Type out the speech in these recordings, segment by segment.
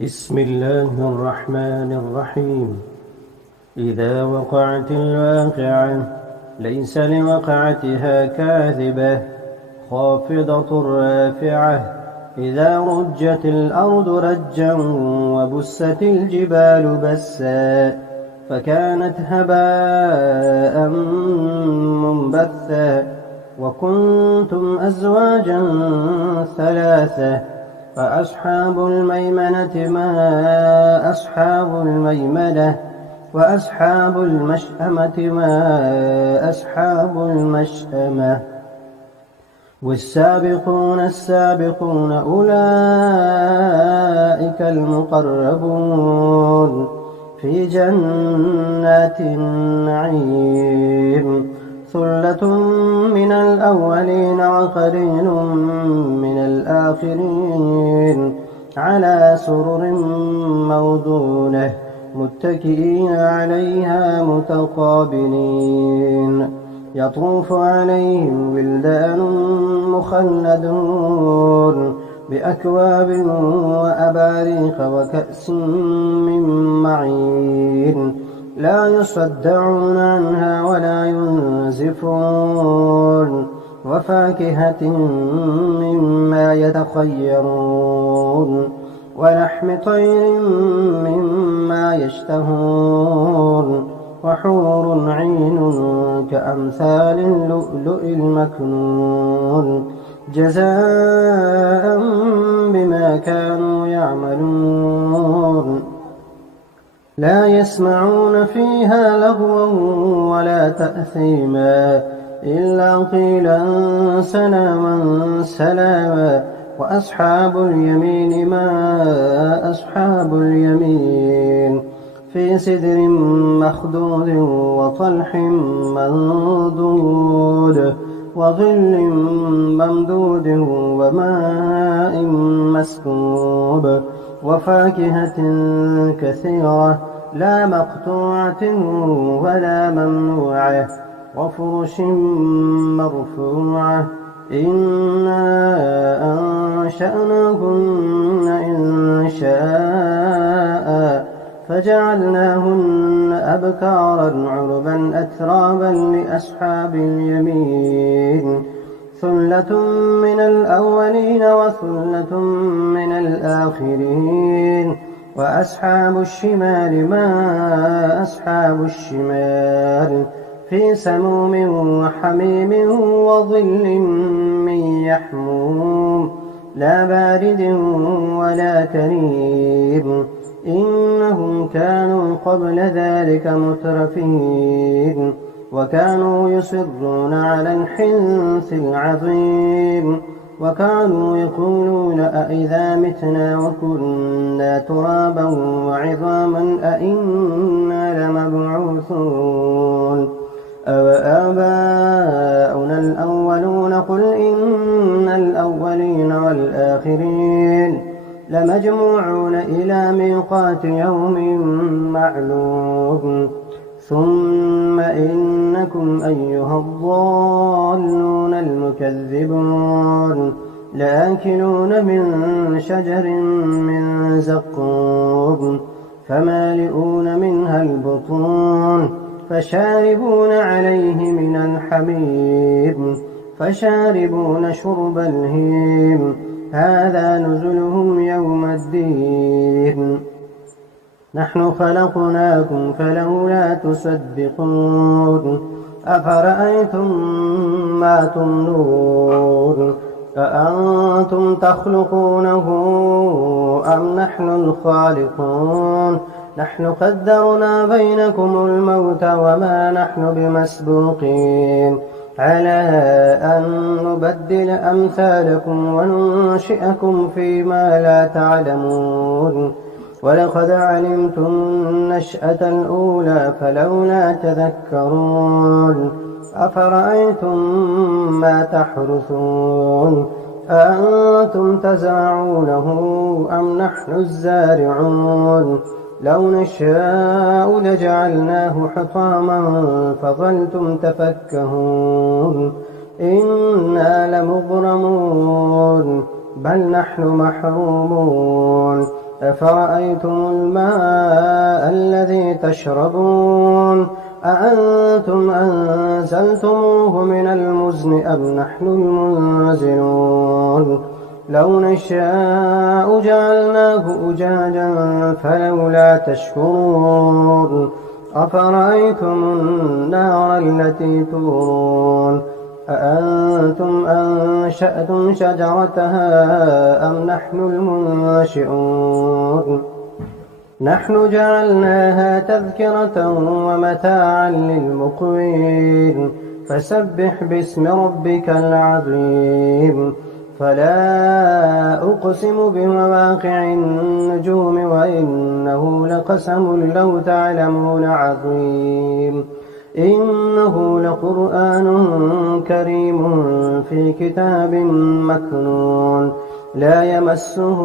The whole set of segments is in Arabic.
بسم الله الرحمن الرحيم. إذا وقعت الواقعة ليس لوقعتها كاذبة خافضة رافعة. إذا رجت الأرض رجا وبست الجبال بسا فكانت هباء منبثا وكنتم أزواجا ثلاثة فأصحاب الميمنة ما أصحاب الميمنة وأصحاب المشأمة ما أصحاب المشأمة. والسابقون السابقون أولئك المقربون في جنات النعيم. ثلة من الأولين وقليل من الآخرين على سرر موضونة متكئين عليها متقابلين. يطوف عليهم ولدان مخلدون بأكواب وأباريق وكأس من معين لا يصدعون عنها ولا ينزفون. وفاكهة مما يتخيرون ولحم طير مما يشتهون وحور عين كأمثال اللؤلؤ المكنون جزاء بما كانوا يعملون. لا يسمعون فيها لغوا ولا تأثيما إلا قيلا سلاما سلاما. وأصحاب اليمين ما أصحاب اليمين في سدر مخضود وطلح منضود وظل ممدود وماء مسكوب وفاكهة كثيرة لا مقطوعة ولا ممنوعة وفرش مرفوعة. إنا أنشأناهن إن شاء فجعلناهن أبكارا عربا أترابا لأصحاب اليمين. ثلة من الأولين وثلة من الآخرين. وأصحاب الشمال ما أصحاب الشمال في سموم وحميم وظل من يحموم لا بارد ولا كريم. إنهم كانوا قبل ذلك مترفين وكانوا يصرون على الحنث العظيم وكانوا يقولون أئذا متنا وكنا ترابا وعظاما أئنا لمبعوثون أوآباؤنا الأولون قل إن الأولين والآخرين لمجموعون إلى ميقات يوم معلوم. ثم إنكم أيها الضالون المكذبون لآكلون من شجر من زقوم فمالئون منها البطون فشاربون عليه من الحميم فشاربون شرب الهيم هذا نزلهم يوم الدين. نحن خلقناكم فلولا تصدقون. أفرأيتم ما تمنون أأنتم تخلقونه أم نحن الخالقون. نحن قدرنا بينكم الموت وما نحن بمسبوقين على أن نبدل أمثالكم وننشئكم فيما لا تعلمون. ولقد علمتم النشأة الأولى فلولا تذكرون. أفرأيتم ما تحرثون أأنتم تزرعونه أم نحن الزارعون. لو نشاء لجعلناه حطاما فظلتم تفكهون. إنا لمغرمون بل نحن محرومون أفرأيتم الماء الذي تشربون أأنتم أنزلتموه من المزن أم نحن المنزلون لو نشاء جعلناه أجاجا فلولا تشكرون أفرأيتم النار التي تورون أأنتم أنشأتم شجرتها أم نحن المنشئون نحن جعلناها تذكرة ومتاعا للمقوين فسبح باسم ربك العظيم فلا أقسم بمواقع النجوم وإنه لقسم لو تعلمون عظيم إنه لقرآن كريم في كتاب مكنون لا يمسه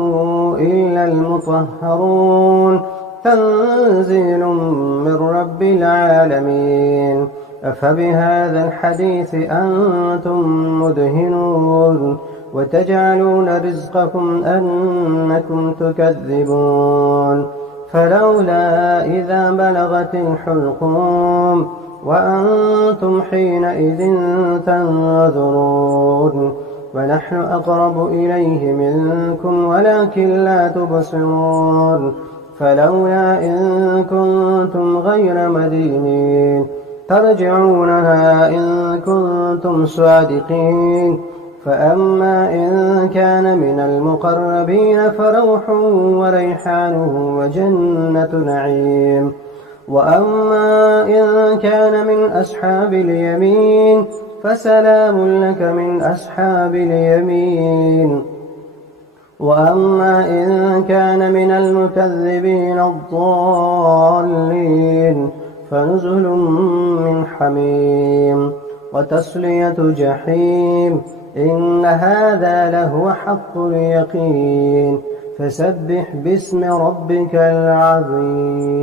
إلا المطهرون تنزيل من رب العالمين أفبهذا الحديث أنتم مدهنون وتجعلون رزقكم أنكم تكذبون فلولا إذا بلغت الحلقوم وأنتم حينئذ تنظرون ونحن أقرب إليه منكم ولكن لا تبصرون فلولا إن كنتم غير مدينين ترجعونها إن كنتم صادقين فأما إن كان من المقربين فروح وريحان وجنة نعيم وأما إن كان من أصحاب اليمين فسلام لك من أصحاب اليمين وأما إن كان من المكذبين الضالين فنزل من حميم وتصلية جحيم إن هذا لهو حق اليقين فسبح باسم ربك العظيم